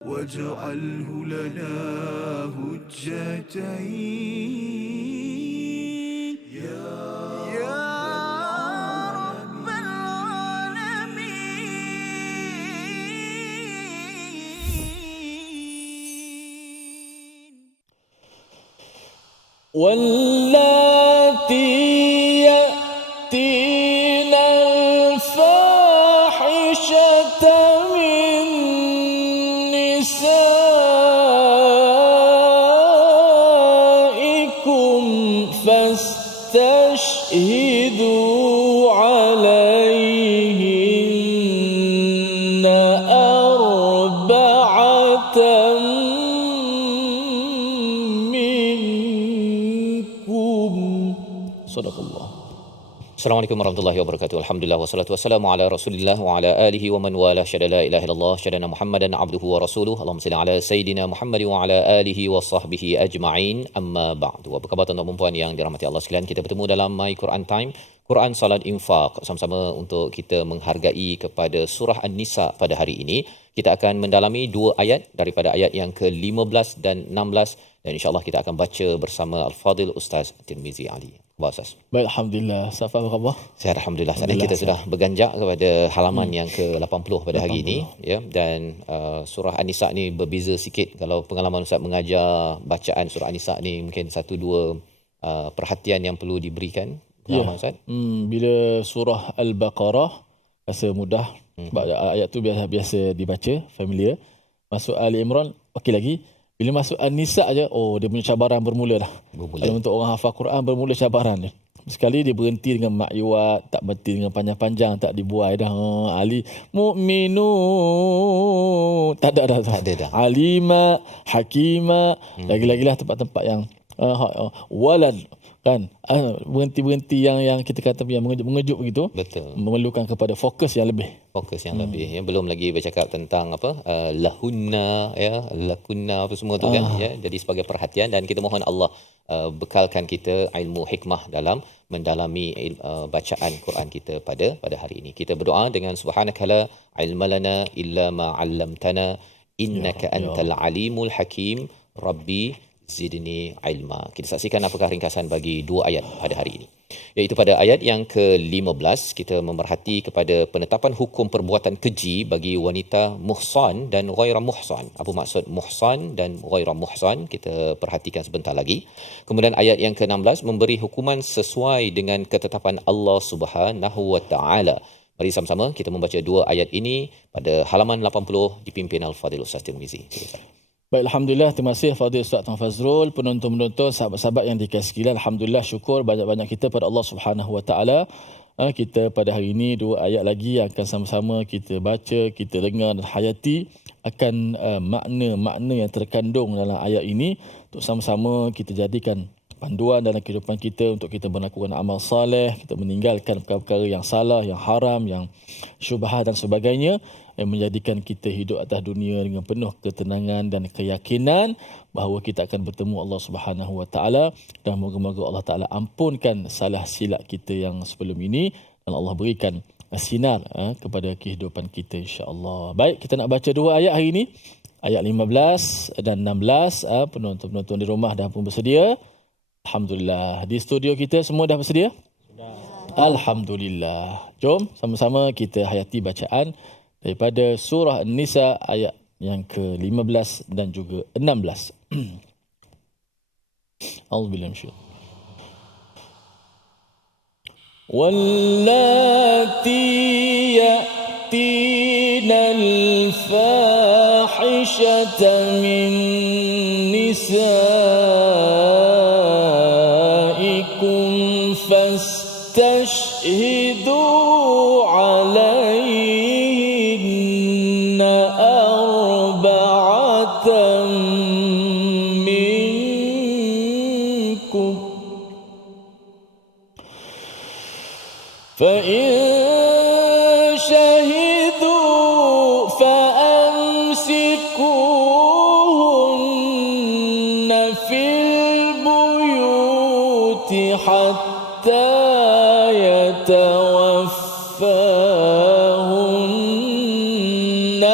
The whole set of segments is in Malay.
واجعله لنا هجتين يا رب العالمين. واللاتي يأتين الفاحشة من نسائكم فاستشهدوا عليهن أربعة منكم. صدق الله. Assalamualaikum warahmatullahi wabarakatuh. Alhamdulillah wassalatu wassalamu ala Rasulillah wa ala alihi wa man wala syada la ilaha illallah syadana Muhammadan abduhu wa rasuluh. Allahumma salli ala sayidina Muhammad wa ala alihi wa sahbihi ajma'in. Amma ba'du. Apa khabar tuan-tuan dan puan yang dirahmati Allah sekalian? Kita bertemu dalam My Quran Time, Quran Salat Infaq, sama-sama untuk kita menghargai kepada surah An-Nisa pada hari ini. Kita akan mendalami dua ayat daripada ayat yang ke-15 dan 16 dan insya-Allah kita akan baca bersama Al-Fadil Ustaz Tirmizi Ali. Khabar Ustaz? Baik, alhamdulillah. Safa apa khabar? Sihat alhamdulillah. Saat ini kita sudah berganjak kepada halaman yang ke-80 pada hari ini, ya, dan surah An-Nisa ni berbeza sikit. Kalau pengalaman Ustaz mengajar bacaan surah An-Nisa ni mungkin satu dua perhatian yang perlu diberikan. Pengalaman Ustaz? Bila surah Al-Baqarah rasa mudah, sebab ayat tu biasa dibaca, familiar. Masuk Ali Imran okey lagi. Bila masuk An-Nisa aja, dia punya cabaran bermula dah. Kalau untuk orang hafal Quran, bermula cabaran dia. Sekali dia berhenti dengan ma'iwat, tak berhenti dengan panjang-panjang, tak dibuai dah. Ali mu'minun. Tak ada dah. Alima, Hakima, lagi-lagi lah tempat-tempat yang walad, kan, berhenti-berhenti yang kita kata yang mengejut begitu. Betul. Memerlukan kepada fokus yang lebih. Lebih, ya. Belum lagi bercakap tentang lahunna, ya, lakunna, apa semua tu kan, ya. Jadi sebagai perhatian, dan kita mohon Allah bekalkan kita ilmu hikmah dalam mendalami bacaan Quran kita pada hari ini. Kita berdoa dengan subhanakala ilmalana illa ma 'allamtana innaka antal alimul hakim rabbi zidni ilma. Kita saksikan apakah ringkasan bagi dua ayat pada hari ini. Iaitu pada ayat yang ke-15 kita memerhati kepada penetapan hukum perbuatan keji bagi wanita muhsan dan ghaira muhsan. Apa maksud muhsan dan ghaira muhsan? Kita perhatikan sebentar lagi. Kemudian ayat yang ke-16 memberi hukuman sesuai dengan ketetapan Allah Subhanahu wa taala. Mari sama-sama kita membaca dua ayat ini pada halaman 80 dipimpin Al-Fadil Ustaz Tirmizi. Baik, alhamdulillah, terima kasih Fadil Ustaz Tuan Fazrul, penonton-penonton, sahabat-sahabat yang dikasihi. Alhamdulillah, syukur banyak-banyak kita pada Allah Subhanahu Wa Taala. Kita pada hari ini dua ayat lagi yang akan sama-sama kita baca, kita dengar dan hayati akan makna-makna yang terkandung dalam ayat ini untuk sama-sama kita jadikan panduan dalam kehidupan kita untuk kita melakukan amal soleh, kita meninggalkan perkara-perkara yang salah, yang haram, yang syubhat dan sebagainya, yang menjadikan kita hidup atas dunia dengan penuh ketenangan dan keyakinan bahawa kita akan bertemu Allah Subhanahu Wa Taala, dan moga-moga Allah Taala ampunkan salah silap kita yang sebelum ini dan Allah berikan sinar kepada kehidupan kita, insya-Allah. Baik, kita nak baca dua ayat hari ini, ayat 15 dan 16. Penonton-penonton di rumah dah pun bersedia? Alhamdulillah. Di studio kita semua dah bersedia? Sudah. Alhamdulillah. Jom sama-sama kita hayati bacaan daripada surah An-Nisa ayat yang ke-15 dan juga 16. A'udzubillahi minasyaitanir wallati ya'tinal fahishata min nisaikum fastashhidu alaihinna arba'atan minkum فإن شهدوا فأمسكوهن في البيوت حتى يتوفاهن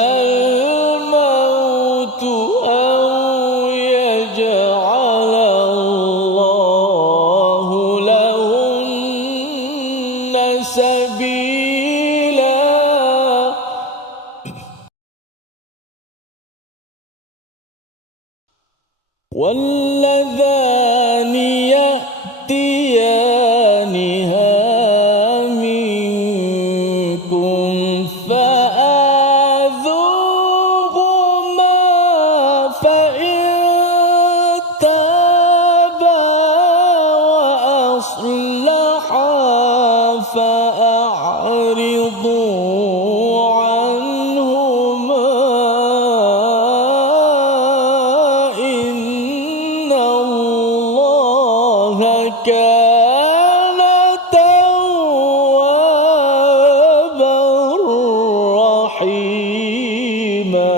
الموت واللذان يأتيانها منكم فآذوهما فإن تابا وأصلحا فأعرضوا عنهما إن الله كان توابا رحيما.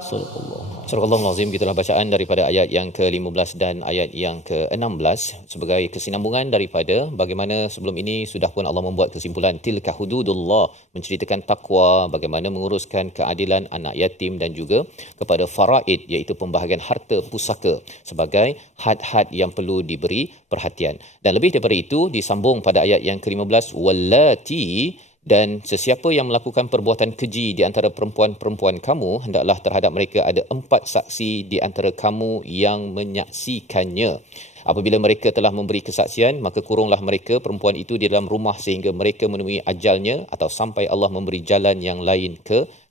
صدق الله. Surah Al-Azim, gitulah bacaan daripada ayat yang ke-15 dan ayat yang ke-16 sebagai kesinambungan daripada bagaimana sebelum ini sudah pun Allah membuat kesimpulan tilka hududullah, menceritakan takwa, bagaimana menguruskan keadilan anak yatim dan juga kepada faraid iaitu pembahagian harta pusaka sebagai had-had yang perlu diberi perhatian. Dan lebih daripada itu disambung pada ayat yang ke-15 wallati, dan sesiapa yang melakukan perbuatan keji di antara perempuan-perempuan kamu, hendaklah terhadap mereka ada 4 saksi di antara kamu yang menyaksikannya. Apabila mereka telah memberi kesaksian, maka kurunglah mereka perempuan itu di dalam rumah sehingga mereka menemui ajalnya atau sampai Allah memberi jalan yang lain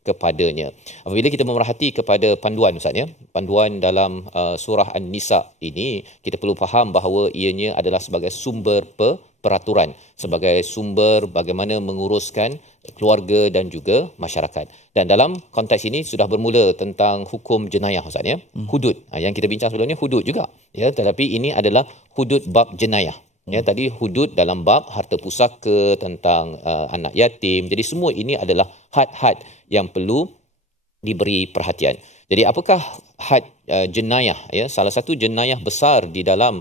kepadanya. Apabila kita memerhati kepada panduan Ustaz ya, panduan dalam surah An-Nisa ini, kita perlu faham bahawa ianya adalah sebagai sumber peraturan, sebagai sumber bagaimana menguruskan keluarga dan juga masyarakat. Dan dalam konteks ini sudah bermula tentang hukum jenayah Ustaz ya, hudud. Yang kita bincang sebelum ni hudud juga ya, tetapi ini adalah hudud bab jenayah. Ya, tadi hudud dalam bab harta pusaka, tentang anak yatim. Jadi semua ini adalah had-had yang perlu diberi perhatian. Jadi apakah had jenayah ya? Salah satu jenayah besar di dalam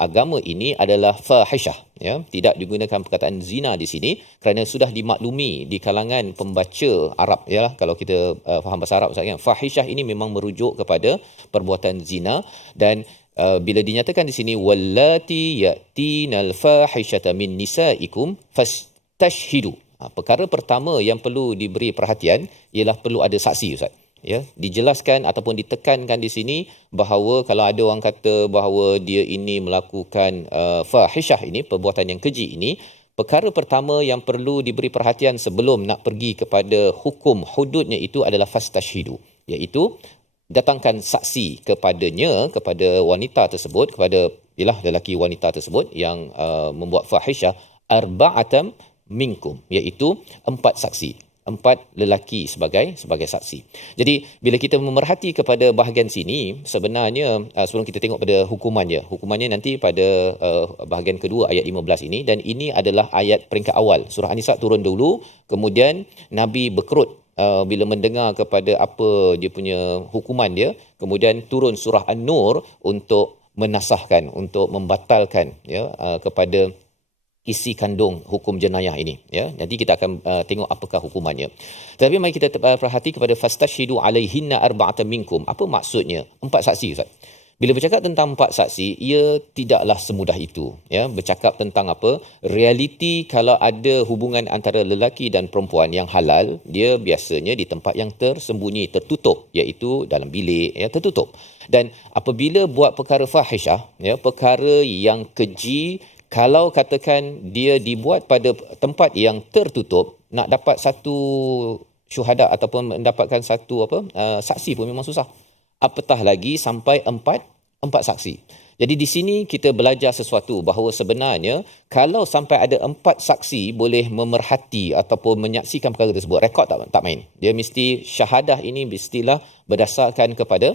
agama ini adalah fahishah ya. Tidak digunakan perkataan zina di sini kerana sudah dimaklumi di kalangan pembaca Arab ya. Kalau kita faham bahasa Arab Ustaz kan, fahishah ini memang merujuk kepada perbuatan zina. Dan bila dinyatakan di sini wallati yatinal fahishata min nisaikum fastashhidu, perkara pertama yang perlu diberi perhatian ialah perlu ada saksi Ustaz ya. Dijelaskan ataupun ditekankan di sini bahawa kalau ada orang kata bahawa dia ini melakukan fahishah ini, perbuatan yang keji ini, perkara pertama yang perlu diberi perhatian sebelum nak pergi kepada hukum hududnya itu adalah fastashhidu, iaitu datangkan saksi kepadanya, kepada wanita tersebut, kepada ialah lelaki wanita tersebut yang membuat fahishah, arba'atam minkum, iaitu 4 saksi, 4 lelaki sebagai saksi. Jadi bila kita memerhati kepada bahagian sini, sebenarnya sebelum kita tengok pada hukumannya nanti pada bahagian kedua ayat 15 ini, dan ini adalah ayat peringkat awal. Surah An-Nisa turun dulu, kemudian Nabi berkerut bila mendengar kepada apa dia punya hukuman dia, kemudian turun surah An-Nur untuk menasahkan, untuk membatalkan ya kepada isi kandung hukum jenayah ini ya. Nanti kita akan tengok apakah hukumannya. Tapi mari kita perhati kepada fastashhidu alaihinna arba'atan minkum. Apa maksudnya 4 saksi Ustaz? Bila bercakap tentang 4 saksi, ia tidaklah semudah itu ya. Bercakap tentang apa? Realiti kalau ada hubungan antara lelaki dan perempuan yang halal, dia biasanya di tempat yang tersembunyi, tertutup, iaitu dalam bilik ya, tertutup. Dan apabila buat perkara fahishah ya, perkara yang keji, kalau katakan dia dibuat pada tempat yang tertutup, nak dapat satu syuhada ataupun mendapatkan satu saksi pun memang susah. Apatah lagi sampai empat saksi. Jadi di sini kita belajar sesuatu bahawa sebenarnya kalau sampai ada 4 saksi boleh memerhati ataupun menyaksikan perkara tersebut, rekod tak main. Dia mesti syahadah ini mestilah berdasarkan kepada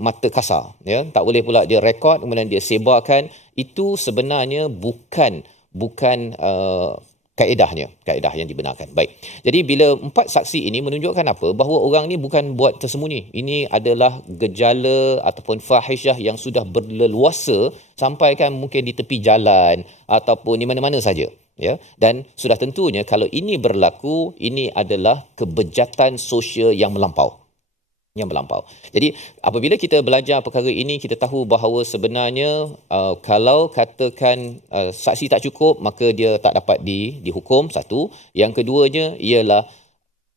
mata kasar ya. Tak boleh pula dia rekod kemudian dia sebarkan. Itu sebenarnya bukan kaedah yang dibenarkan. Baik. Jadi bila 4 saksi ini menunjukkan apa? Bahawa orang ni bukan buat tersembunyi. Ini adalah gejala ataupun fahishah yang sudah berleluasa sampai kan mungkin di tepi jalan ataupun di mana-mana saja. Ya. Dan sudah tentunya kalau ini berlaku, ini adalah kebejatan sosial yang melampau. Jadi apabila kita belajar perkara ini, kita tahu bahawa sebenarnya kalau katakan saksi tak cukup, maka dia tak dapat dihukum, satu. Yang keduanya ialah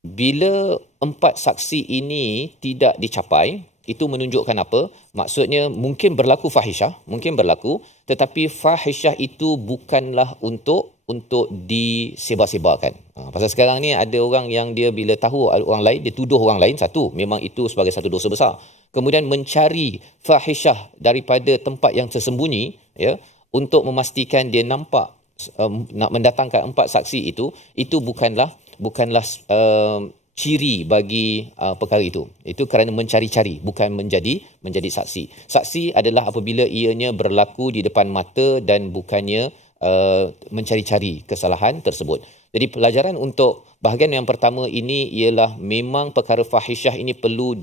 bila 4 saksi ini tidak dicapai, Itu menunjukkan apa? Maksudnya mungkin berlaku fahisyah, mungkin berlaku, tetapi fahisyah itu bukanlah untuk disebar-sebarkan. Pasal sekarang ni ada orang yang dia bila tahu orang lain, dia tuduh orang lain, satu, memang itu sebagai satu dosa besar. Kemudian mencari fahisyah daripada tempat yang tersembunyi, ya, untuk memastikan dia nampak, nak mendatangkan 4 saksi itu bukanlah ciri bagi perkara itu. Itu kerana mencari-cari, bukan menjadi saksi. Saksi adalah apabila ianya berlaku di depan mata dan bukannya mencari-cari kesalahan tersebut. Jadi pelajaran untuk bahagian yang pertama ini ialah memang perkara fahisyah ini perlu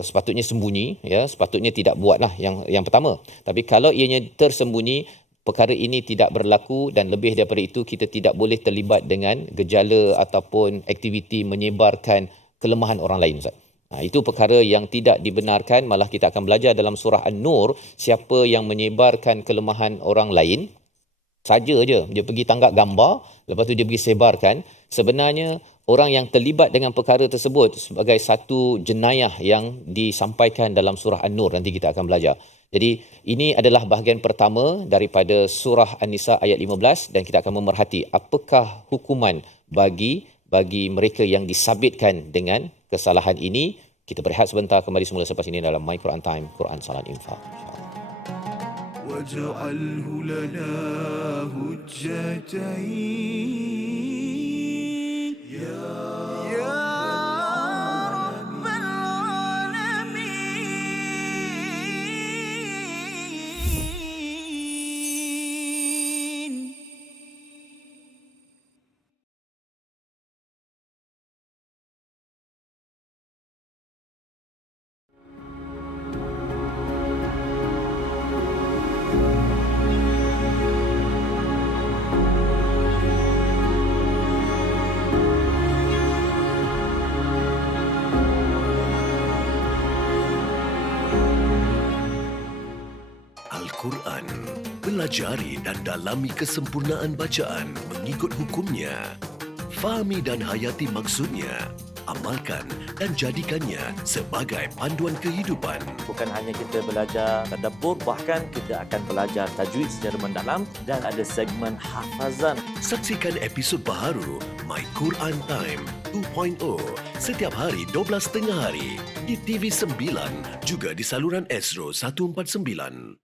sepatutnya sembunyi, ya, sepatutnya tidak buatlah yang pertama. Tapi kalau ianya tersembunyi, perkara ini tidak berlaku, dan lebih daripada itu kita tidak boleh terlibat dengan gejala ataupun aktiviti menyebarkan kelemahan orang lain, Ustaz. Itu perkara yang tidak dibenarkan. Malah kita akan belajar dalam surah An-Nur, siapa yang menyebarkan kelemahan orang lain saja je, dia pergi tangkap gambar, lepas tu dia pergi sebarkan, sebenarnya orang yang terlibat dengan perkara tersebut sebagai satu jenayah yang disampaikan dalam surah An-Nur. Nanti kita akan belajar. Jadi ini adalah bahagian pertama daripada surah An-Nisa ayat 15, dan kita akan memerhati apakah hukuman bagi mereka yang disabitkan dengan kesalahan ini. Kita berehat sebentar, kembali semula selepas ini dalam My Quran Time, Quran Salat Infak. واجعله لنا هجتين يا رب العالمين. Al-Quran. Pelajari dan dalami kesempurnaan bacaan mengikut hukumnya. Fahami dan hayati maksudnya. Amalkan dan jadikannya sebagai panduan kehidupan. Bukan hanya kita belajar tadabbur, bahkan kita akan belajar tajwid secara mendalam dan ada segmen hafazan. Saksikan episod baharu My Quran Time 2.0 setiap hari 12.30 hari di TV9 juga di saluran Astro 149.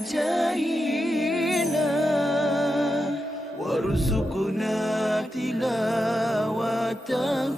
جاهنا وارزقنا تلاوته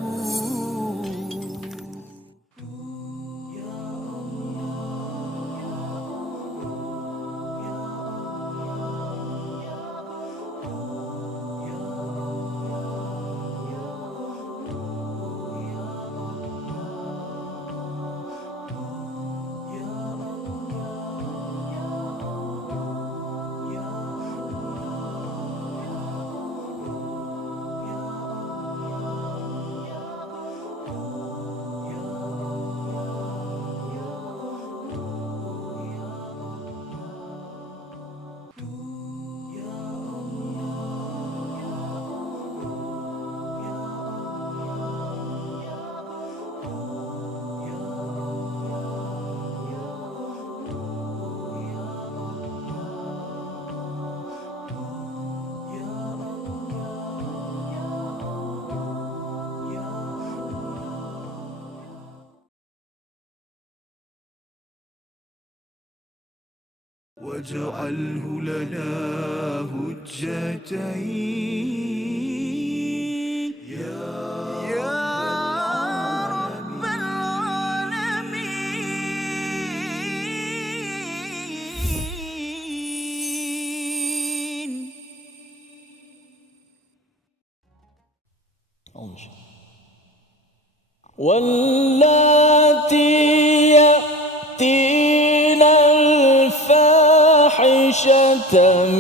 واجعله لنا هجتين يا رب العالمين. واللاتي يأتين الفاحشة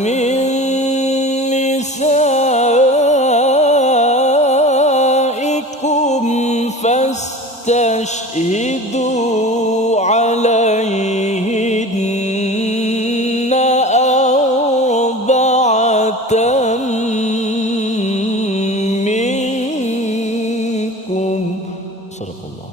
من نسائكم فاستشهدوا عليهن أربعة منكم. صدق الله.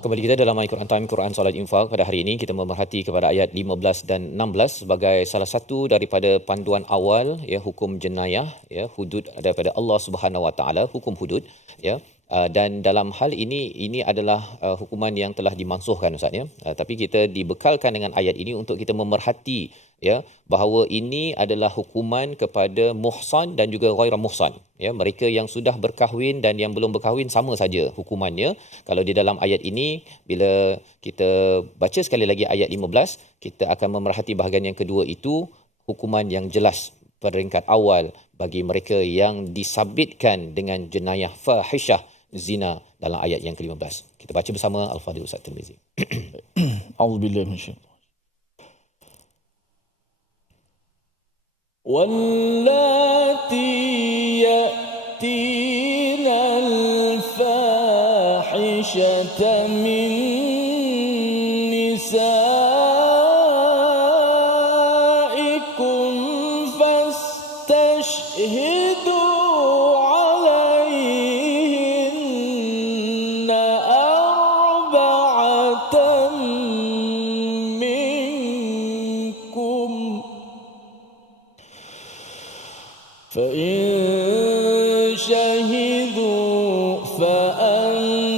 Kembali kita dalam My Quran Time, Quran Solat Infak. Pada hari ini kita memerhati kepada ayat 15 dan 16 sebagai salah satu daripada panduan awal ya hukum jenayah ya hudud daripada Allah Subhanahu Wa Taala, hukum hudud ya. Dan dalam hal ini adalah hukuman yang telah dimansuhkan Ustaz ya. Tapi kita dibekalkan dengan ayat ini untuk kita memerhati ya bahawa ini adalah hukuman kepada muhsan dan juga ghairah muhsan ya, mereka yang sudah berkahwin dan yang belum berkahwin sama saja hukumannya. Kalau di dalam ayat ini bila kita baca sekali lagi ayat 15, kita akan memerhati bahagian yang kedua itu hukuman yang jelas peringkat awal bagi mereka yang disabitkan dengan jenayah fahisyah zina dalam ayat yang ke-15. Kita baca bersama Al-Fadhil Ustaz Tirmizi. A'udzubillahi minasyaitanir wallati ya'tina al-fahishata min nisaikum fastashhidu فإن شهدوا فأمسكوهن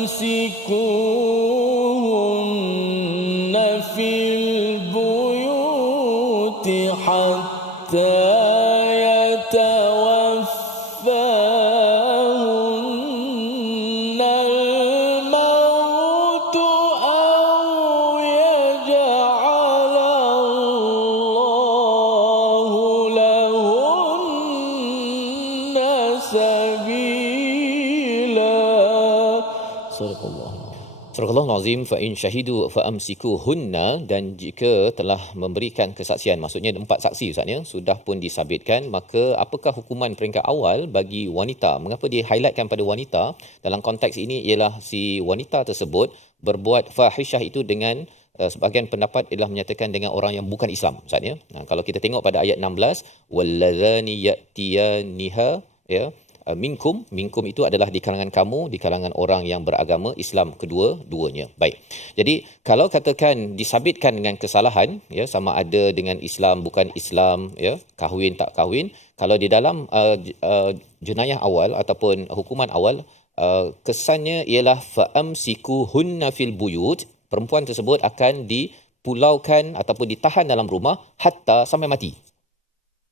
في البيوت حتى يتوفاهن الموت أو يجعل الله لهن سبيلا. صدق الله. Surah Al-Azim, fa in syahidu fa amsikuhunna, dan jika telah memberikan kesaksian, maksudnya 4 saksi Ustaz ya, sudah pun disabitkan, maka apakah hukuman peringkat awal bagi wanita? Mengapa dia highlightkan pada wanita? Dalam konteks ini ialah si wanita tersebut berbuat fahisyah itu dengan sebahagian pendapat ialah menyatakan dengan orang yang bukan Islam Ustaz ya. Kalau kita tengok pada ayat 16, walladzani ya'tiyaniha ya, minkum itu adalah di kalangan kamu, di kalangan orang yang beragama Islam kedua-duanya. Baik. Jadi kalau katakan disabitkan dengan kesalahan ya, sama ada dengan Islam bukan Islam ya, kahwin tak kahwin, kalau di dalam jenayah awal ataupun hukuman awal, kesannya ialah fa'amsikuhunna fil buyut, perempuan tersebut akan dipulaukan ataupun ditahan dalam rumah hatta sampai mati.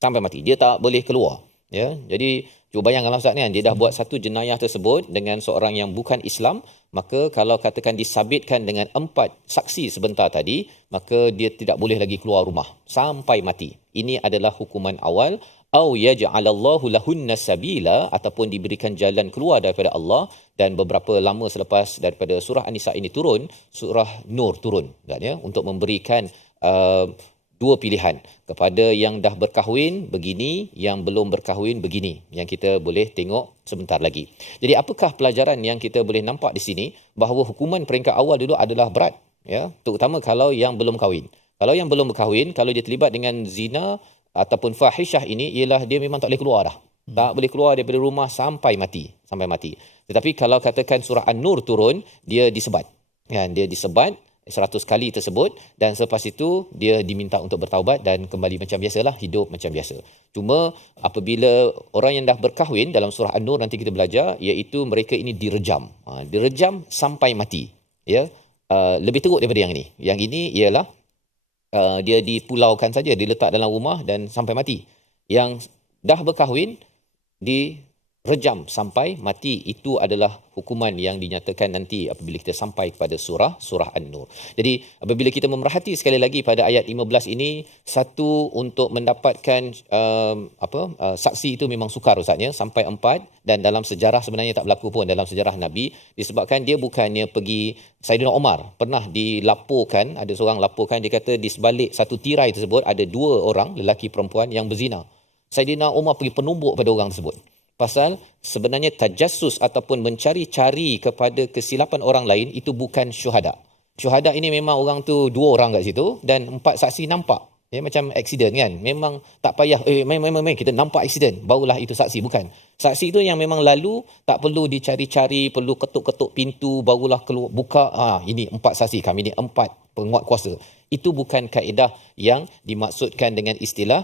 Sampai mati, dia tak boleh keluar ya. Jadi cuba bayangkanlah Ustaz ni, dia dah buat satu jenayah tersebut dengan seorang yang bukan Islam, maka kalau katakan disabitkan dengan 4 saksi sebentar tadi, maka dia tidak boleh lagi keluar rumah sampai mati. Ini adalah hukuman awal. Au yaj'alallahu lahunna sabila, ataupun diberikan jalan keluar daripada Allah. Dan beberapa lama selepas daripada surah An-Nisa ini turun, surah Nur turun kan ya, untuk memberikan 2 pilihan kepada yang dah berkahwin begini, yang belum berkahwin begini, yang kita boleh tengok sebentar lagi. Jadi apakah pelajaran yang kita boleh nampak di sini? Bahawa hukuman peringkat awal dulu adalah berat ya, terutama kalau yang belum kahwin. Kalau yang belum berkahwin, kalau dia terlibat dengan zina ataupun fahisyah ini, ialah dia memang tak boleh keluar dah. Tak boleh keluar daripada rumah sampai mati. Tetapi kalau katakan surah An-Nur turun, dia disebat. Kan, dia disebat 100 kali tersebut, dan selepas itu dia diminta untuk bertaubat dan kembali macam biasalah, hidup macam biasa. Cuma apabila orang yang dah berkahwin, dalam surah An-Nur nanti kita belajar, iaitu mereka ini direjam. Direjam sampai mati ya. Lebih teruk daripada yang ini. Yang ini ialah dia dipulaukan saja, diletak dalam rumah dan sampai mati. Yang dah berkahwin direjam sampai mati. Itu adalah hukuman yang dinyatakan nanti apabila kita sampai kepada surah An-Nur. Jadi apabila kita memerhati sekali lagi pada ayat 15 ini, satu untuk mendapatkan saksi itu memang sukar Ustaz ya, sampai 4, dan dalam sejarah sebenarnya tak berlaku pun dalam sejarah Nabi, disebabkan dia bukannya pergi. Saidina Umar pernah dilaporkan, ada seorang laporkan, dia kata di sebalik satu tirai tersebut ada 2 orang lelaki perempuan yang berzina. Saidina Umar pergi penumbuk pada orang tersebut. Pasal sebenarnya tajassus ataupun mencari-cari kepada kesilapan orang lain itu bukan syuhada. Syuhada ini memang orang tu 2 orang kat situ dan 4 saksi nampak Ya, macam aksiden kan. Memang tak payah main kita nampak aksiden barulah itu saksi, bukan. Saksi itu yang memang lalu tak perlu dicari-cari, perlu ketuk-ketuk pintu barulah keluar buka ini 4 saksi, kami ni 4 penguat kuasa. Itu bukan kaedah yang dimaksudkan dengan istilah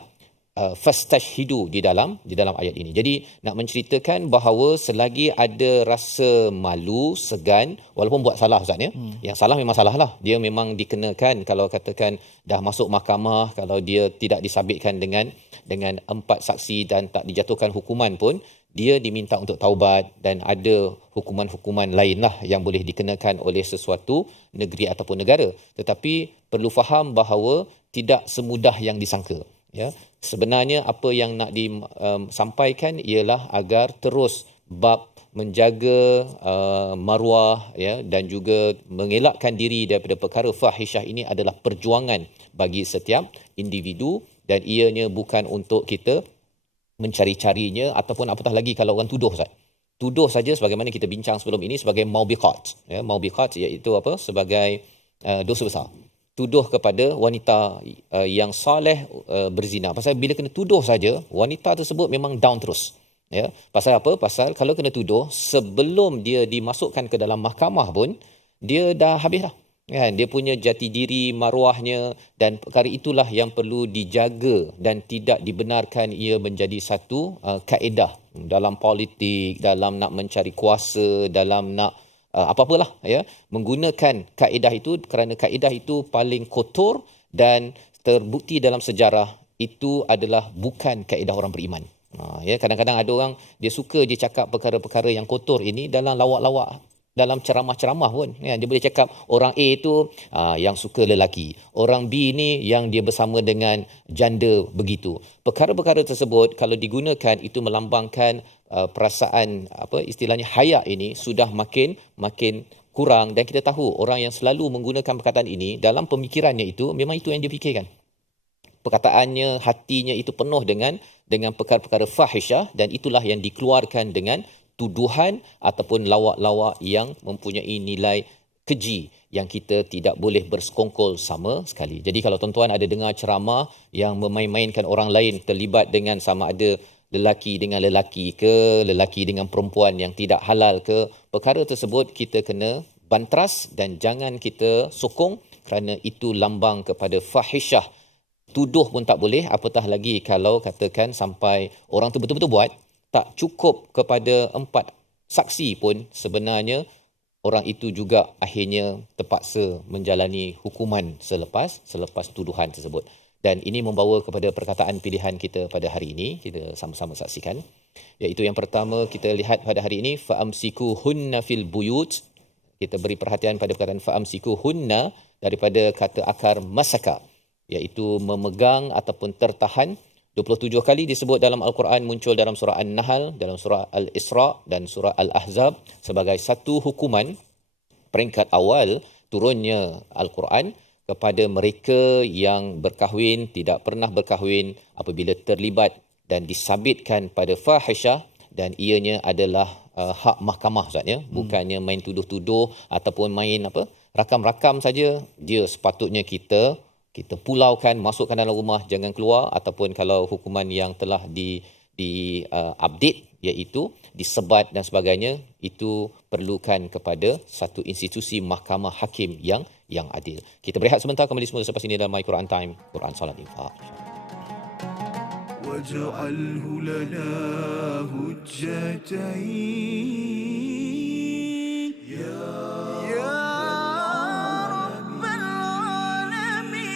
fastashhidu di dalam ayat ini. Jadi nak menceritakan bahawa selagi ada rasa malu, segan, walaupun buat salah Ustaz ya. Yang salah memang salah lah. Dia memang dikenakan kalau katakan dah masuk mahkamah, kalau dia tidak disabitkan dengan 4 saksi dan tak dijatuhkan hukuman pun, dia diminta untuk taubat dan ada hukuman-hukuman lain lah yang boleh dikenakan oleh sesuatu negeri ataupun negara. Tetapi perlu faham bahawa tidak semudah yang disangka. Ya, sebenarnya apa yang nak disampaikan ialah agar terus bab menjaga maruah ya, dan juga mengelakkan diri daripada perkara fahisyah ini adalah perjuangan bagi setiap individu, dan ianya bukan untuk kita mencari-carinya ataupun apatah lagi kalau orang tuduh Ustaz. Tuduh saja sebagaimana kita bincang sebelum ini sebagai maubiqat. Ya, maubiqat iaitu apa? Sebagai dosa besar. Tuduh kepada wanita yang soleh berzina. Pasal bila kena tuduh saja, wanita tersebut memang down terus. Ya, pasal apa? Pasal kalau kena tuduh, sebelum dia dimasukkan ke dalam mahkamah pun, dia dah habis dah. Kan? Dia punya jati diri, maruahnya, dan perkara itulah yang perlu dijaga dan tidak dibenarkan ia menjadi satu kaedah dalam politik, dalam nak mencari kuasa, dalam nak apa-apalah ya, menggunakan kaedah itu, kerana kaedah itu paling kotor dan terbukti dalam sejarah itu adalah bukan kaedah orang beriman. Ya, kadang-kadang ada orang dia suka je cakap perkara-perkara yang kotor ini dalam lawak-lawak, dalam ceramah-ceramah pun ya, dia boleh cakap orang A itu yang suka lelaki, orang B ni yang dia bersama dengan janda begitu. Perkara-perkara tersebut kalau digunakan itu melambangkan perasaan apa istilahnya haya ini sudah makin kurang, dan kita tahu orang yang selalu menggunakan perkataan ini dalam pemikirannya itu memang itu yang dia fikirkan. Perkataannya, hatinya itu penuh dengan perkara-perkara fahisyah, dan itulah yang dikeluarkan dengan tuduhan ataupun lawak-lawak yang mempunyai nilai keji yang kita tidak boleh bersekongkol sama sekali. Jadi kalau tuan-tuan ada dengar ceramah yang memain-mainkan orang lain terlibat dengan sama ada lelaki dengan lelaki ke, lelaki dengan perempuan yang tidak halal ke, perkara tersebut kita kena bantras dan jangan kita sokong, kerana itu lambang kepada fahisyah. Tuduh pun tak boleh, apatah lagi kalau katakan sampai orang tu betul-betul buat. Tak cukup kepada 4 saksi pun sebenarnya orang itu juga akhirnya terpaksa menjalani hukuman selepas tuduhan tersebut. Dan ini membawa kepada perkataan pilihan kita pada hari ini, kita sama-sama saksikan. Iaitu yang pertama kita lihat pada hari ini, fa'amsikuhunna fil buyut. Kita beri perhatian pada perkataan fa'amsikuhunna daripada kata akar masaka, iaitu memegang ataupun tertahan. 27 kali disebut dalam Al-Quran, muncul dalam surah An-Nahl, dalam surah Al-Isra dan surah Al-Ahzab sebagai satu hukuman peringkat awal turunnya Al-Quran kepada mereka yang berkahwin, tidak pernah berkahwin apabila terlibat dan disabitkan pada fahisyah, dan ianya adalah hak mahkamah Ustaz ya, bukannya main tuduh-tuduh ataupun main rakam-rakam saja. Dia sepatutnya kita pulaukan, masukkan dalam rumah, jangan keluar, ataupun kalau hukuman yang telah update iaitu disebat dan sebagainya, itu perlukan kepada satu institusi mahkamah hakim yang adil. Kita berehat sebentar, kembali semula selepas ini dalam My Quran Time, Quran Salat Infaq. واجعله لنا هجتين يا رب العالمين.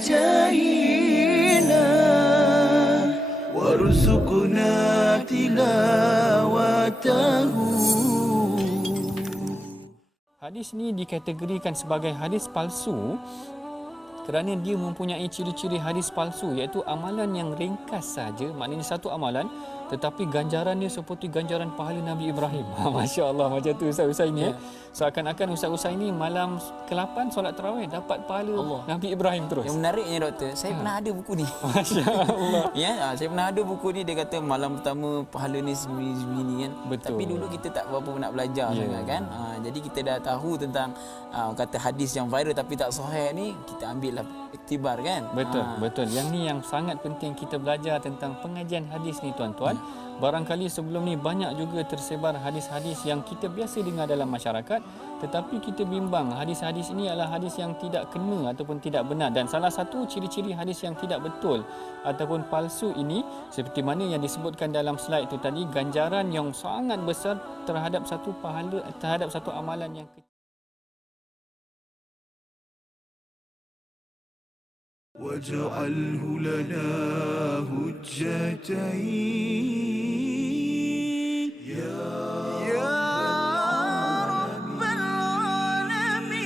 جاهينا وارزقنا تلاوته. Hadis ni dikategorikan sebagai hadis palsu kerana dia mempunyai ciri-ciri hadis palsu, iaitu amalan yang ringkas saja, maknanya satu amalan tetapi ganjarannya seperti ganjaran pahala Nabi Ibrahim. Masya Allah, macam tu Ustaz Husaini. Seakan-akan Ustaz Husaini malam ke-8 solat tarawih dapat pahala Allah. Nabi Ibrahim terus. Yang menariknya doktor, saya pernah ada buku ni. Masya Allah. Saya pernah ada buku ni, dia kata malam pertama pahala ni segini kan. Betul. Tapi dulu kita tak berapa nak belajar sangat kan. Jadi kita dah tahu tentang kata hadis yang viral tapi tak sahih ni, kita ambil lah iktibar kan. Betul, betul. Yang ni yang sangat penting kita belajar tentang pengajian hadis ni tuan-tuan. Barangkali sebelum ni banyak juga tersebar hadis-hadis yang kita biasa dengar dalam masyarakat, tetapi kita bimbang hadis-hadis ini adalah hadis yang tidak kena ataupun tidak benar. Dan salah satu ciri-ciri hadis yang tidak betul ataupun palsu ini, seperti mana yang disebutkan dalam slide itu tadi, ganjaran yang sangat besar terhadap satu pahala, terhadap satu amalan yang kecil. واجعله لنا هجتين يا رب العالمين.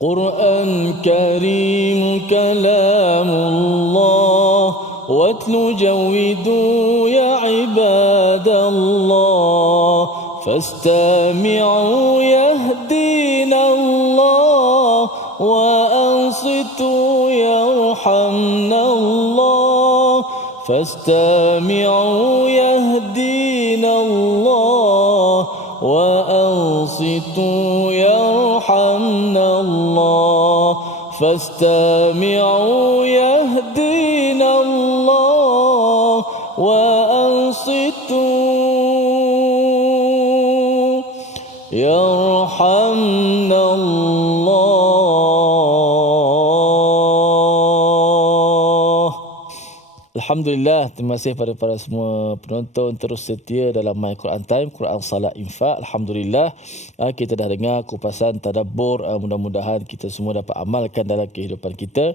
قرآن كريم كلام الله واتل جودوا يا عباد الله فاستمعوا يهدينا الله وأنصتوا يرحمنا الله فاستمعوا يهدينا الله وأنصتوا يرحمنا الله فاستمعوا يهدينا الله وأنصتوا يرحمنا الله. Alhamdulillah, terima kasih pada semua penonton terus setia dalam My Quran Time, Quran Salat Infak. Alhamdulillah, kita dah dengar kupasan tadabbur. Mudah-mudahan kita semua dapat amalkan dalam kehidupan kita,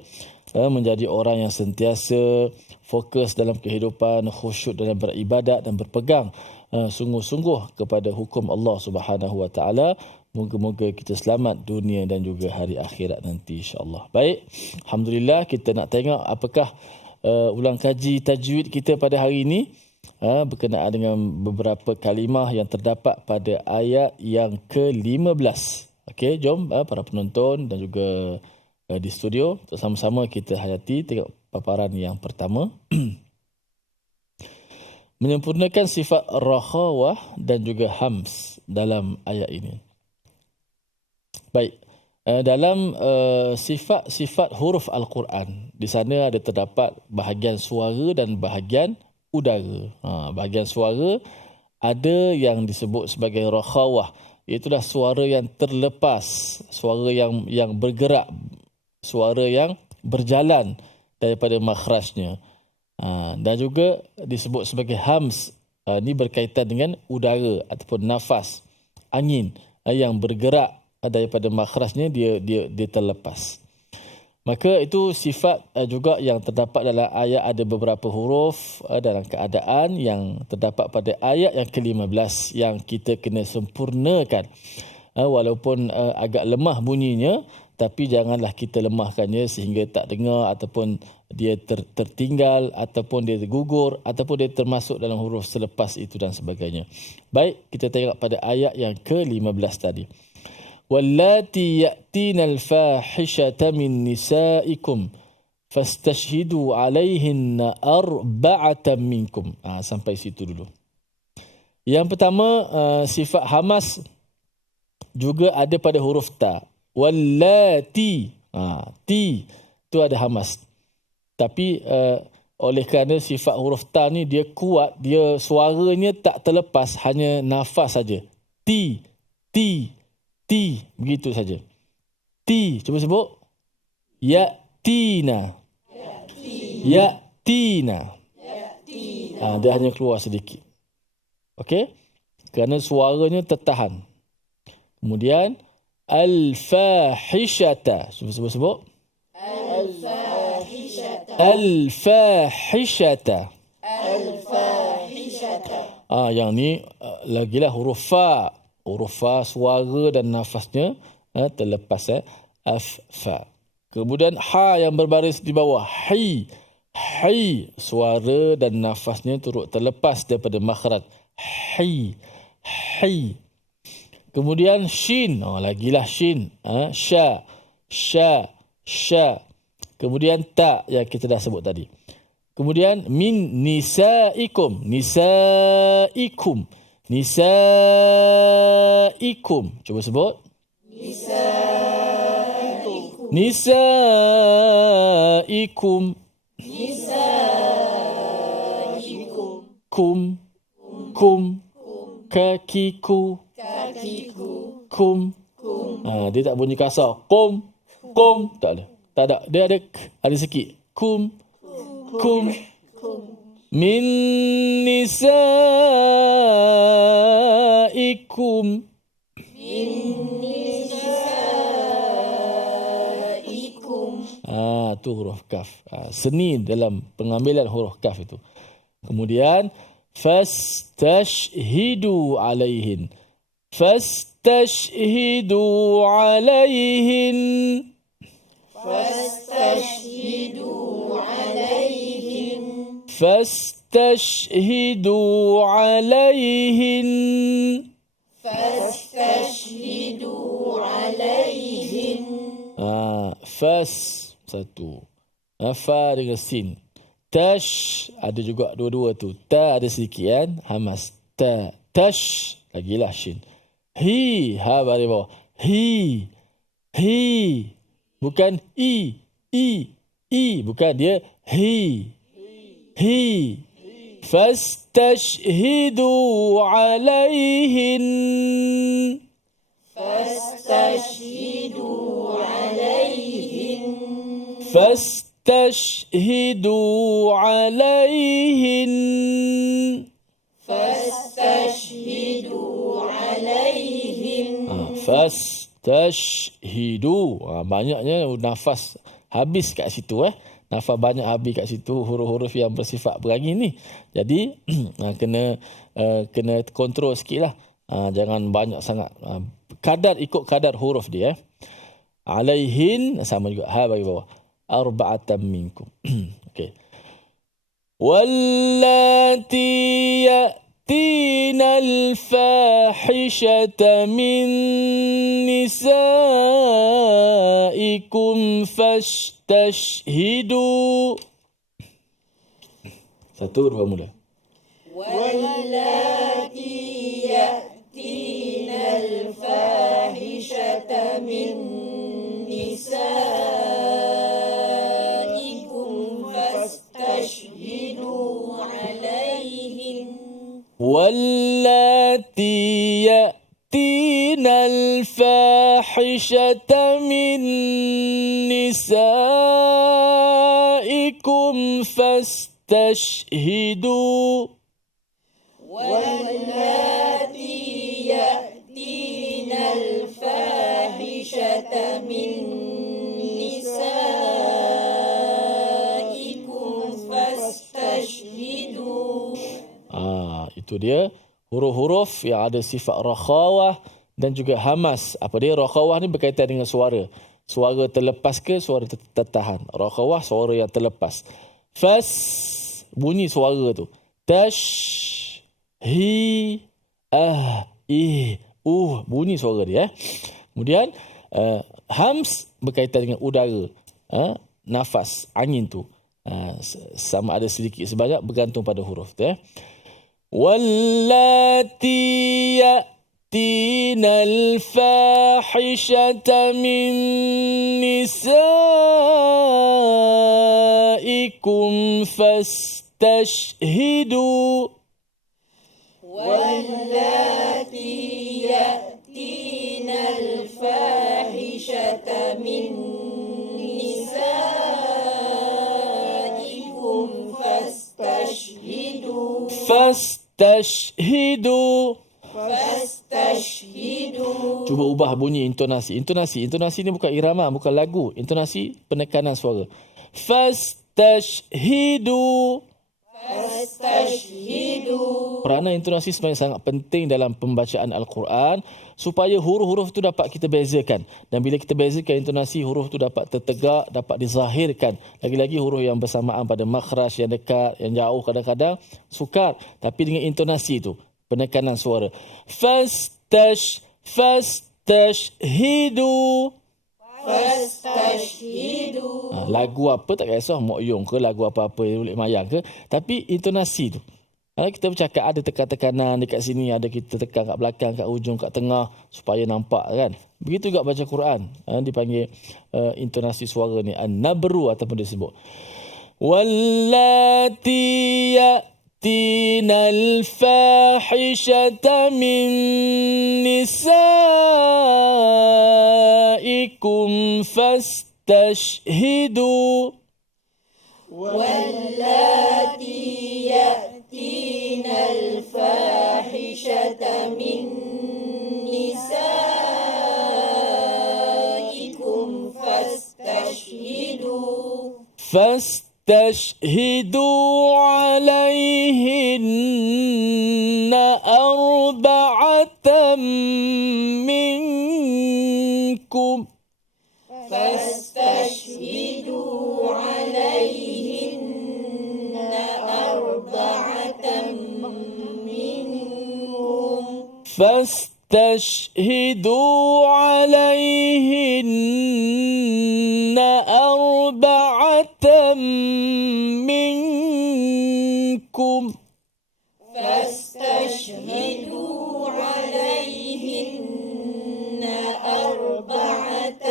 menjadi orang yang sentiasa fokus dalam kehidupan, khusyuk dalam beribadat dan berpegang sungguh-sungguh kepada hukum Allah Subhanahu Wa Taala. Moga-moga kita selamat dunia dan juga hari akhirat nanti, insya-Allah. Baik, alhamdulillah, kita nak tengok apakah ulang kaji tajwid kita pada hari ini berkenaan dengan beberapa kalimah yang terdapat pada ayat yang ke-15. Okey, jom para penonton dan juga di studio sama-sama kita hayati tengok paparan yang pertama. Menyempurnakan sifat rakhawah dan juga hams dalam ayat ini. Baik, dalam sifat-sifat huruf Al-Quran, di sana ada terdapat bahagian suara dan bahagian udara. Bahagian suara ada yang disebut sebagai rakhawah, iaitulah suara yang terlepas, suara yang bergerak, suara yang berjalan daripada makhrajnya. Dan juga disebut sebagai hams, ini berkaitan dengan udara ataupun nafas, angin yang bergerak daripada makhrajnya, dia terlepas. Maka itu sifat juga yang terdapat dalam ayat. Ada beberapa huruf dalam keadaan yang terdapat pada ayat yang ke-15 yang kita kena sempurnakan. Walaupun agak lemah bunyinya, tapi janganlah kita lemahkannya sehingga tak dengar ataupun dia tertinggal ataupun dia gugur ataupun dia termasuk dalam huruf selepas itu dan sebagainya. Baik, kita tengok pada ayat yang ke-15 tadi. Wallati ya'tina al-fahishata min nisaikum fastashhidu 'alayhinna arba'atan minkum. Sampai situ dulu. Yang pertama, sifat hamas juga ada pada huruf ta. Wallati, ti tu ada hamas. Tapi oleh kerana sifat huruf ta ni dia kuat, dia suaranya tak terlepas, hanya nafas saja. Ti, begitu saja. Ti, cuba sebut. Ya'tina. Dia hanya keluar sedikit. Okey? Kerana suaranya tertahan. Kemudian al-fahishata. Sebut. Al-fahishata. Yang ni lagilah huruf fa. Huruf fa suara dan nafasnya terlepas. Fa. Kemudian ha yang berbaris di bawah. Hi. Suara dan nafasnya turut terlepas daripada makhraj. Hi. Kemudian shin. Lagilah shin. Sya. Kemudian ta yang kita dah sebut tadi. Kemudian min nisaikum. Cuba sebut. Nisaikum. Kum. Kakiku. Kum. Dia tak bunyi kasar. Kum. Tak ada. Dia ada sikit. Kum. Min nisaikum. Tu huruf kaf. Seni dalam pengambilan huruf kaf itu. Kemudian fastashhidu alaihin. Fastashhidu alaihin. Fas satu. Fa dengan sin. Tash ada juga dua-dua tu. Ta ada sedikit kan. Hamas. Ta. Tash. Lagilah shin. Hi. Ha balik bawah. Hi. Bukan i. Bukan dia. Hi. Fastashhidu alaihin. Fastashhidu alaihin. Fastashhidu. Banyaknya nafas habis kat situ. Nafas banyak habis kat situ, huruf-huruf yang bersifat berangin ni. Jadi kena kontrol sikit lah. Jangan banyak sangat. Ikut kadar huruf dia. Alaihin sama juga. Ha bagi bawah. Arba'atan minkum. Okey. Wallati ya'tina al-fahishata min nisaikum fastashhidu. 1, 2 mula. Wallati ya'tina al-fahishata min nisaikum fastashhidu alaihin. Wallati ya'tina al-fahishata min nisaikum fastashhidu. Wallati ya'tina al-fahishata min nisaikum fastashhidu. Itu dia huruf-huruf yang ada sifat rakhawah dan juga hamas. Apa dia? Rakhawah ni berkaitan dengan suara. Suara terlepas ke suara tertahan. Rakhawah suara yang terlepas. Fas bunyi suara tu. Tash hi bunyi suara dia. Kemudian hams berkaitan dengan udara. Nafas angin tu. Sama ada sedikit sebanyak bergantung pada huruf tu. Wallati ya'tina al-fahishata min nisaikum fastashhidu. Wallati ya'tina al-fahishata min nisaikum fastashhidu. Fastashhidu. Fastashhidu. Cuba ubah bunyi intonasi. Intonasi ni bukan irama, bukan lagu. Intonasi penekanan suara. Fastashhidu. Fastashhidu. Peranan intonasi sebenarnya sangat penting dalam pembacaan Al-Quran supaya huruf-huruf itu dapat kita bezakan. Dan bila kita bezakan intonasi, huruf itu dapat tertegak, dapat dizahirkan. Lagi-lagi huruf yang bersamaan pada makhraj yang dekat, yang jauh kadang-kadang sukar. Tapi dengan intonasi itu, penekanan suara. Fastashhidu. Fastashhidu. Lagu apa tak kisah, Mok Yong ke lagu apa-apa Ulik Mayang ke, tapi intonasi tu. Kalau kita bercakap ada tekan-tekanan dekat sini, ada kita tekan kat belakang, kat ujung, kat tengah supaya nampak kan. Begitu juga baca Quran. Dipanggil intonasi suara ni an-nabru ataupun disebut. Wallati ya'tina al-fahishata min nisaikum fastashhidu. Wallati ya'tina al-fahishata min nisaikum fastashhidu. فاستشهدوا عليهن أربعة منكم. فاستشهدوا عليهن أربعة منكم. فاستشهدوا عليهن أربعة منكم. فاستشهدوا عليهن أربعة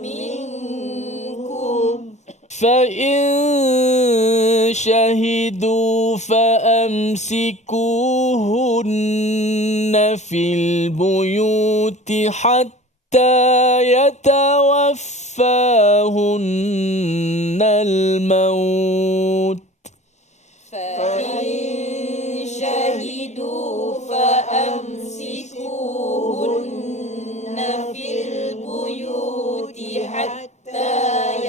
منكم. فإن شهدوا فأمسكوهن في البيوت حتى يتوفاهن الموت. فإن شهدوا فأمسكوهن في البيوت حتى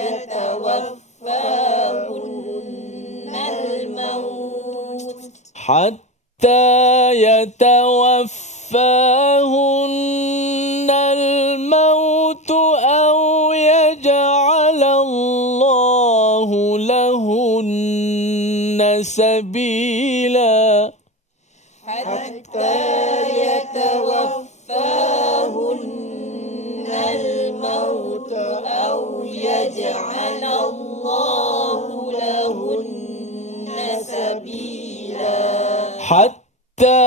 يتوفاهن الموت. حتى يتوفاهن الموت أو يجعل الله لهن سبيلا. حتى يتوفاهن الموت أو يجعل الله لهن سبيلا. حتى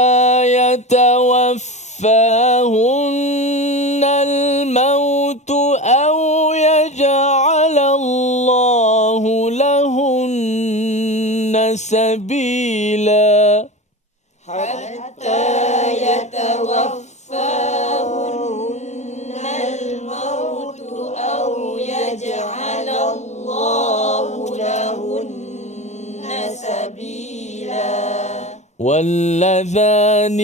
يتوفاهن الموت أو يجعل الله لهن سبيلا. حتى يتوفاهن الموت أو يجعل الله لهن سبيلا. واللذان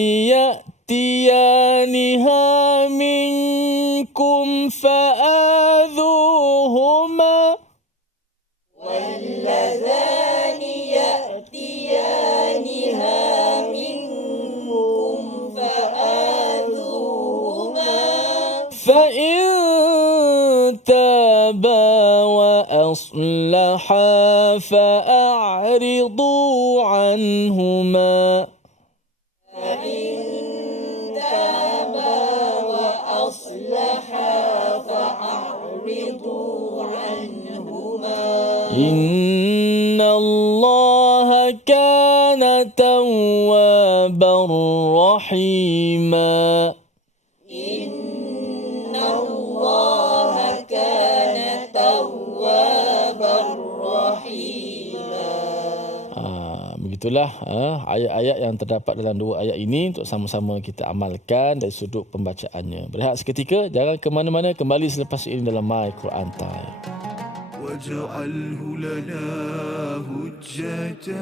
يأتيانها منكم فآذوهما. واللذان يأتيانها منكم فآذوهما. فإن تابا وأصلحا فأعرضوا عنهما. فإن تابا وأصلحا فأعرضوا عنهما. إن الله كان توابا رحيما. إن الله كان توابا رحيما. Begitulah ayat-ayat yang terdapat dalam dua ayat ini untuk sama-sama kita amalkan dari sudut pembacaannya. Berehat seketika, jangan ke mana-mana, kembali selepas ini dalam My Quran Time. واجعله لنا هجتين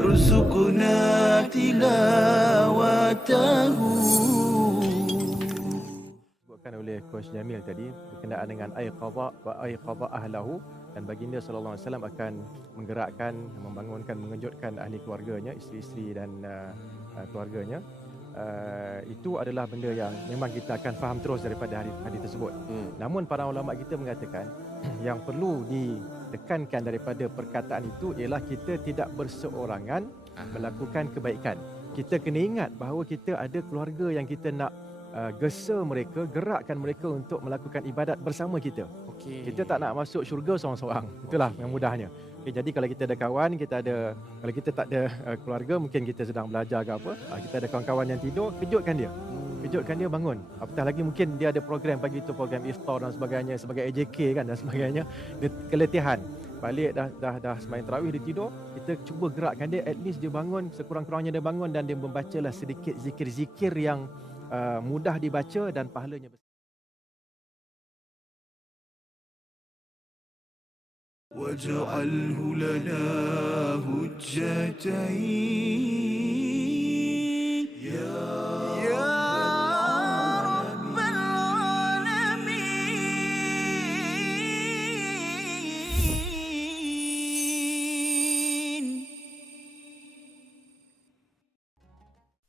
وارزقنا تلاوته. Disebutkan oleh Coach Jamil tadi berkenaan dengan qada wa qada ahlahu, dan baginda sallallahu alaihi wasallam akan menggerakkan, membangunkan, mengejutkan ahli keluarganya, isteri-isteri dan keluarganya. Itu adalah benda yang memang kita akan faham terus daripada hadis tersebut. Namun para ulama kita mengatakan yang perlu ditekankan daripada perkataan itu ialah kita tidak berseorangan melakukan kebaikan. Kita kena ingat bahawa kita ada keluarga yang kita nak gesa mereka, gerakkan mereka untuk melakukan ibadat bersama kita. Kita tak nak masuk syurga seorang-seorang. Itulah yang mudahnya. Jadi kalau kita ada kawan, kalau kita tak ada keluarga, mungkin kita sedang belajar ke apa, kita ada kawan-kawan yang tidur, kejutkan dia. Kejutkan dia bangun. Apatah lagi mungkin dia ada program pagi itu, program iftar dan sebagainya, sebagai AJK kan dan sebagainya. Dia keletihan. Balik dah sembahyang tarawih, dia tidur, kita cuba gerakkan dia, at least dia bangun, sekurang-kurangnya dia bangun dan dia membacalah sedikit zikir-zikir yang mudah dibaca dan pahalanya besar. واجعله لنا هجتين يا رب العالمين.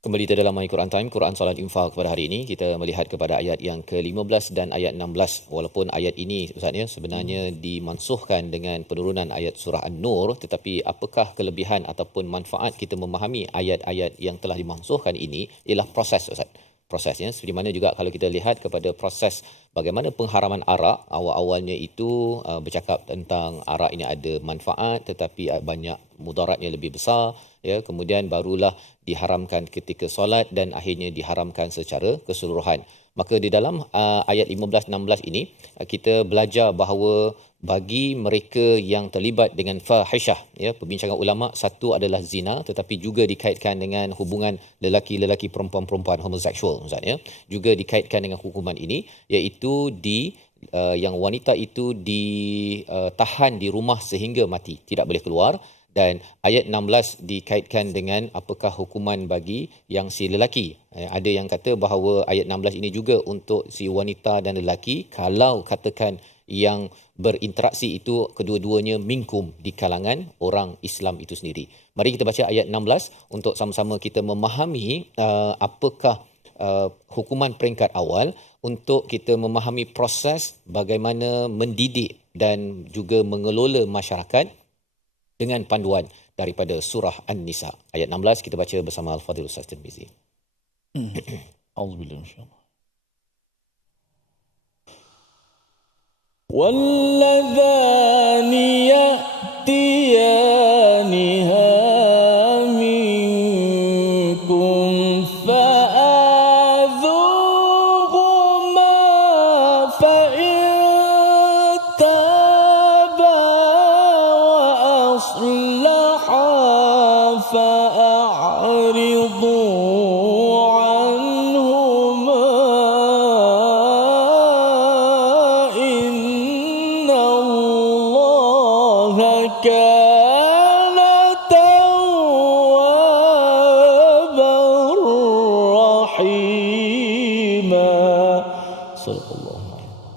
Kembali ke dalam My Quran Time, Quran Salat Infak pada hari ini, kita melihat kepada ayat yang ke-15 dan ayat 16. Walaupun ayat ini Ustaz ya, sebenarnya dimansuhkan dengan penurunan ayat surah An-Nur, tetapi apakah kelebihan ataupun manfaat kita memahami ayat-ayat yang telah dimansuhkan ini ialah proses Ustaz. Prosesnya seperti mana juga kalau kita lihat kepada proses bagaimana pengharaman arak, awal-awalnya itu bercakap tentang arak ini ada manfaat tetapi banyak mudaratnya lebih besar, ya, kemudian barulah diharamkan ketika solat dan akhirnya diharamkan secara keseluruhan. Maka di dalam ayat 15-16 ini kita belajar bahawa bagi mereka yang terlibat dengan fahisyah, ya, perbincangan ulama, satu adalah zina tetapi juga dikaitkan dengan hubungan lelaki-lelaki, perempuan-perempuan, homoseksual Ustaz ya, juga dikaitkan dengan hukuman ini, iaitu yang wanita itu ditahan di rumah sehingga mati, tidak boleh keluar. Dan ayat 16 dikaitkan dengan apakah hukuman bagi yang si lelaki. Ada yang kata bahawa ayat 16 ini juga untuk si wanita dan lelaki kalau katakan yang berinteraksi itu kedua-duanya minkum, di kalangan orang Islam itu sendiri. Mari kita baca ayat 16 untuk sama-sama kita memahami apakah hukuman peringkat awal, untuk kita memahami proses bagaimana mendidik dan juga mengelola masyarakat dengan panduan daripada surah An-Nisa. Ayat 16 kita baca bersama Al-Fadhil Ustaz Tirmizi. Auzubillahi minasyaitanir Walladzani ya'tiyaniha minkum fa'adhuhuma fa'in taba wa aslaha fa'a'ridu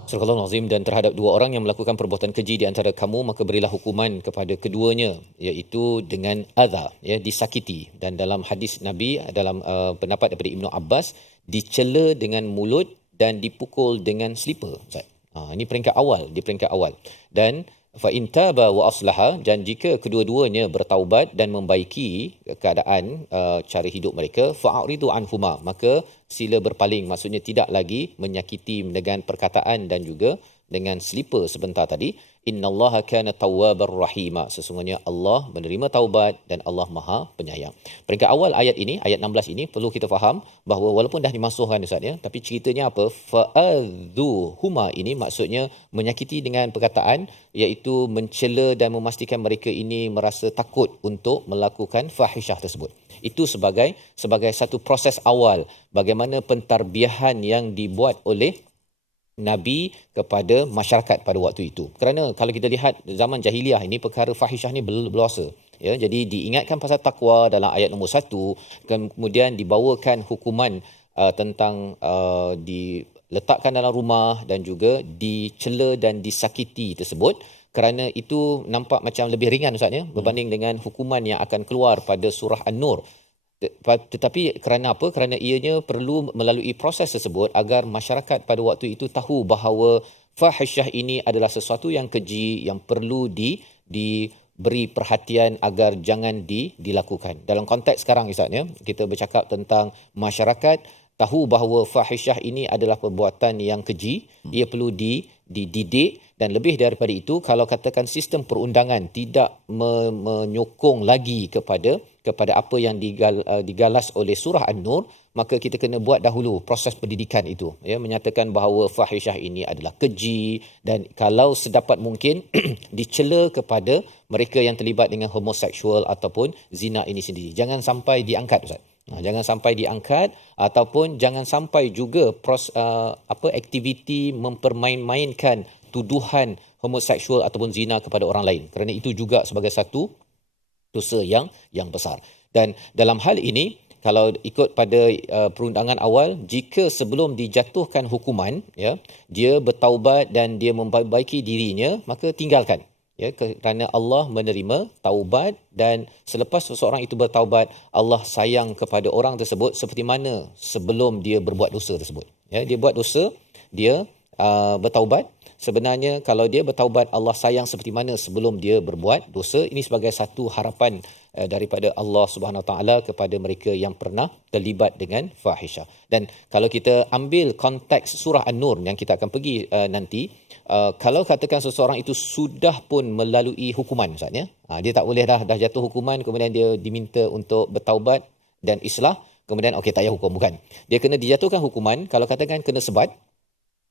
Surah Al-Azim. Dan terhadap dua orang yang melakukan perbuatan keji di antara kamu, maka berilah hukuman kepada keduanya, iaitu dengan adha, ya, disakiti. Dan dalam hadis Nabi, dalam pendapat daripada Ibnu Abbas, dicela dengan mulut dan dipukul dengan selipar. Ini peringkat awal, di peringkat awal. Dan fa in taba wa aslaha, dan jika kedua-duanya bertaubat dan membaiki keadaan cara hidup mereka, fa'ridu anhuma, maka sila berpaling, maksudnya tidak lagi menyakiti dengan perkataan dan juga dengan selipar sebentar tadi. Innallaha kana tawwabar rahima, sesungguhnya Allah menerima taubat dan Allah Maha Penyayang. Peringkat awal ayat ini, ayat 16 ini perlu kita faham bahawa walaupun dah dimasukkan Ustaz ya, tapi ceritanya apa? Fa'adhuhuma ini maksudnya menyakiti dengan perkataan, iaitu mencela dan memastikan mereka ini merasa takut untuk melakukan fahisyah tersebut. Itu sebagai satu proses awal bagaimana pentarbiahan yang dibuat oleh Nabi kepada masyarakat pada waktu itu. Kerana kalau kita lihat zaman jahiliah ini, perkara fahisyah ni berluasa. Ya, jadi diingatkan pasal takwa dalam ayat nombor 1, kemudian dibawakan hukuman tentang diletakkan dalam rumah dan juga dicela dan disakiti tersebut, kerana itu nampak macam lebih ringan Ustaz ya, berbanding dengan hukuman yang akan keluar pada surah An-Nur. Tetapi kerana apa? Kerana ianya perlu melalui proses tersebut agar masyarakat pada waktu itu tahu bahawa fahisyah ini adalah sesuatu yang keji yang perlu diberi perhatian agar jangan dilakukan. Dalam konteks sekarang Ustaz ya, kita bercakap tentang masyarakat tahu bahawa fahisyah ini adalah perbuatan yang keji, ia perlu dididik, dan lebih daripada itu, kalau katakan sistem perundangan tidak menyokong lagi kepada apa yang digalas oleh surah An-Nur, maka kita kena buat dahulu proses pendidikan itu, ya, menyatakan bahawa fahisyah ini adalah keji dan kalau sedapat mungkin dicela kepada mereka yang terlibat dengan homoseksual ataupun zina ini sendiri. Jangan sampai diangkat Ustaz. Jangan sampai diangkat ataupun jangan sampai juga aktiviti mempermain-mainkan tuduhan homoseksual ataupun zina kepada orang lain, kerana itu juga sebagai satu dosa yang besar. Dan dalam hal ini, kalau ikut pada perundangan awal, jika sebelum dijatuhkan hukuman, ya, dia bertaubat dan dia memperbaiki dirinya, maka tinggalkan. Ya, kerana Allah menerima taubat, dan selepas seseorang itu bertaubat, Allah sayang kepada orang tersebut seperti mana sebelum dia berbuat dosa tersebut. Ya, dia buat dosa, dia bertaubat. Sebenarnya kalau dia bertaubat, Allah sayang seperti mana sebelum dia berbuat dosa. Ini sebagai satu harapan daripada Allah Subhanahu Wa Taala kepada mereka yang pernah terlibat dengan fahisyah. Dan kalau kita ambil konteks surah An-Nur yang kita akan pergi nanti, kalau katakan seseorang itu sudah pun melalui hukuman Ustaz ya, dia tak boleh dah jatuh hukuman kemudian dia diminta untuk bertaubat dan islah, kemudian okey tak payah hukum, bukan. Dia kena dijatuhkan hukuman, kalau katakan kena sebat.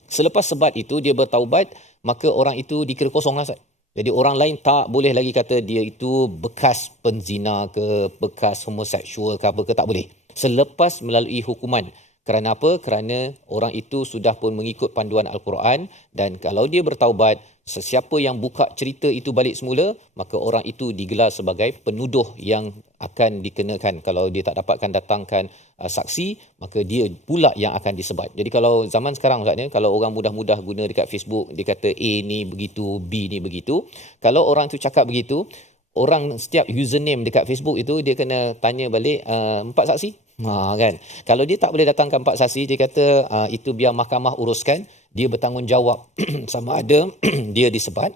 Selepas sebat itu dia bertaubat, maka orang itu dikira kosong lah Ustaz. Jadi orang lain tak boleh lagi kata dia itu bekas penzina ke, bekas homoseksual ke apa ke, tak boleh. Selepas melalui hukuman. Kerana apa? Kerana orang itu sudah pun mengikut panduan Al-Quran, dan kalau dia bertaubat, sesiapa yang buka cerita itu balik semula, maka orang itu digelar sebagai penuduh yang akan dikenakan. Kalau dia tak dapatkan datangkan saksi, maka dia pula yang akan disebat. Jadi kalau zaman sekarang Ustaz ni, kalau orang mudah-mudah guna dekat Facebook, dia kata A ni begitu, B ni begitu. Kalau orang tu cakap begitu, orang setiap username dekat Facebook itu dia kena tanya balik 4 saksi. Kan. Kalau dia tak boleh datangkan 4 saksi, dia kata itu biar mahkamah uruskan, dia bertanggungjawab sama ada dia disebat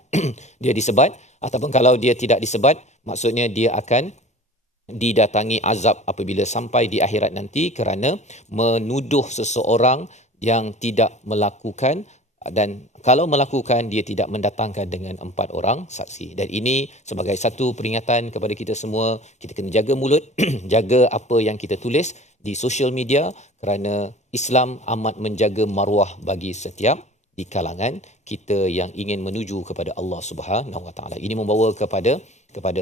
ataupun kalau dia tidak disebat, maksudnya dia akan didatangi azab apabila sampai di akhirat nanti kerana menuduh seseorang yang tidak melakukan, dan kalau melakukan dia tidak mendatangkan dengan 4 orang saksi. Dan ini sebagai satu peringatan kepada kita semua, kita kena jaga mulut, jaga apa yang kita tulis di social media, kerana Islam amat menjaga maruah bagi setiap di kalangan kita yang ingin menuju kepada Allah Subhanahu Wa Taala. Ini membawa kepada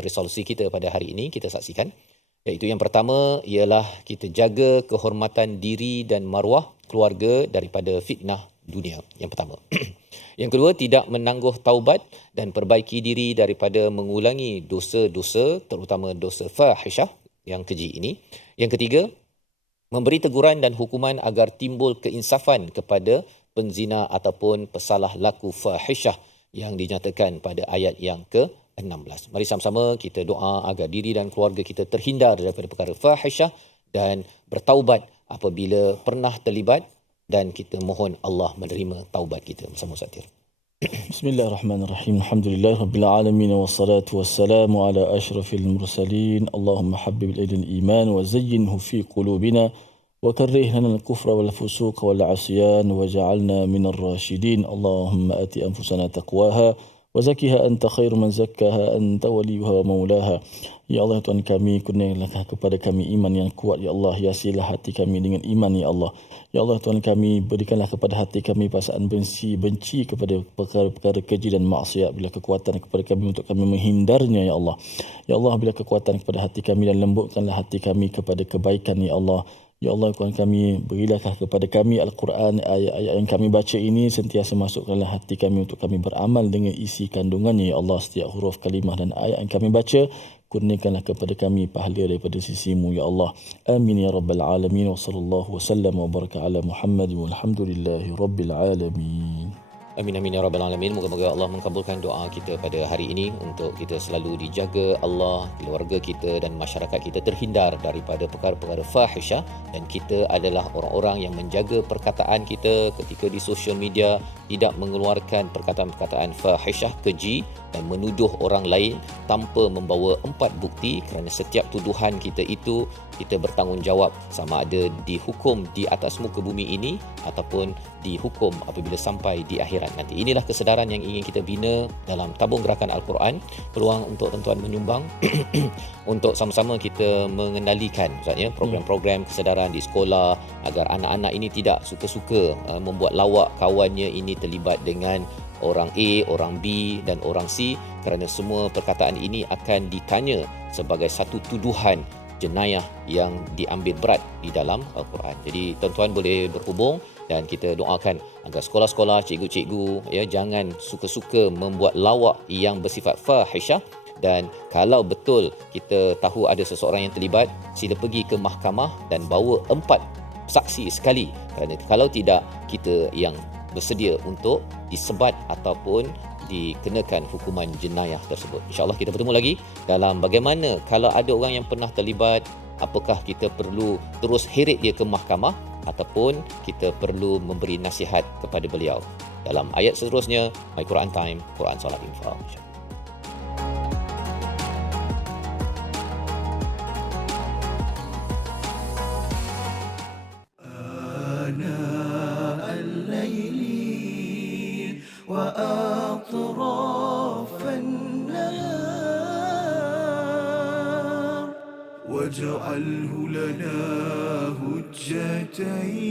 resolusi kita pada hari ini, kita saksikan. Iaitu yang pertama ialah kita jaga kehormatan diri dan maruah keluarga daripada fitnah dunia. Yang pertama. Yang kedua, tidak menangguh taubat dan perbaiki diri daripada mengulangi dosa-dosa, terutama dosa fahisyah yang keji ini. Yang ketiga, memberi teguran dan hukuman agar timbul keinsafan kepada penzina ataupun pesalah laku fahisyah yang dinyatakan pada ayat yang ke-16. Mari sama-sama kita doa agar diri dan keluarga kita terhindar daripada perkara fahisyah dan bertaubat apabila pernah terlibat, dan kita mohon Allah menerima taubat kita. Bersama Ustaz. Bismillahirrahmanirrahim. Alhamdulillahirabbil alamin wassalatu wassalamu ala asyrafil mursalin. Allahumma habbib ilaina al-iman wa zayyinhu fi qulubina wa karrih lana al-kufra wal fusuq wal 'asyan waj'alna minal rasyidin. Allahumma ati anfusana taqwaha wa zakkiha anta khairu man zakkaha anta waliyuha wa maulaha. Ya Allah Tuhan kami, kurniakanlah kepada kami iman yang kuat ya Allah, hiasilah hati kami dengan iman ya Allah. Ya Allah Tuhan kami, berikanlah kepada hati kami perasaan benci kepada perkara-perkara keji dan maksiat, bila kekuatan kepada kami untuk kami menghindarnya ya Allah. Ya Allah, bila kekuatan kepada hati kami dan lembutkanlah hati kami kepada kebaikan ya Allah. Ya Allah Tuhan kami, berilah kepada kami Al-Quran, ayat-ayat yang kami baca ini sentiasa masukkanlah hati kami untuk kami beramal dengan isi kandungannya ya Allah. Setiap huruf kalimah dan ayat yang kami baca, kurniakanlah kepada kami pahala daripada sisimu ya Allah. Amin ya rabbal alamin. Wa sallallahu wasallam wa baraka ala Muhammad walhamdulillahi rabbil alamin. Amin amin ya rabbal alamin. Moga-moga Allah mengabulkan doa kita pada hari ini untuk kita selalu dijaga Allah, keluarga kita dan masyarakat kita terhindar daripada perkara-perkara fahisyah, dan kita adalah orang-orang yang menjaga perkataan kita ketika di social media, tidak mengeluarkan perkataan-perkataan fahisyah, keji dan menuduh orang lain tanpa membawa 4 bukti, kerana setiap tuduhan kita itu kita bertanggungjawab sama ada dihukum di atas muka bumi ini ataupun dihukum apabila sampai di akhirat nanti. Inilah kesedaran yang ingin kita bina dalam tabung gerakan Al-Quran. Peluang untuk tuan-tuan menyumbang untuk sama-sama kita mengendalikan maksudnya program-program kesedaran di sekolah agar anak-anak ini tidak suka-suka membuat lawak kawannya ini terlibat dengan orang A, orang B dan orang C, kerana semua perkataan ini akan ditanya sebagai satu tuduhan jenayah yang diambil berat di dalam Al-Quran. Jadi tuan-tuan boleh berhubung dan kita doakan agar sekolah-sekolah, cikgu-cikgu jangan suka-suka membuat lawak yang bersifat fahisyah, dan kalau betul kita tahu ada seseorang yang terlibat, sila pergi ke mahkamah dan bawa 4 saksi sekali, kerana kalau tidak kita yang bersedia untuk disebat ataupun dikenakan hukuman jenayah tersebut. InsyaAllah kita bertemu lagi dalam bagaimana kalau ada orang yang pernah terlibat, apakah kita perlu terus heret dia ke mahkamah ataupun kita perlu memberi nasihat kepada beliau. Dalam ayat seterusnya, My Quran Time, Quran Salat Infaq. آناء الليل وأطراف النهار واجعله لنا هجتين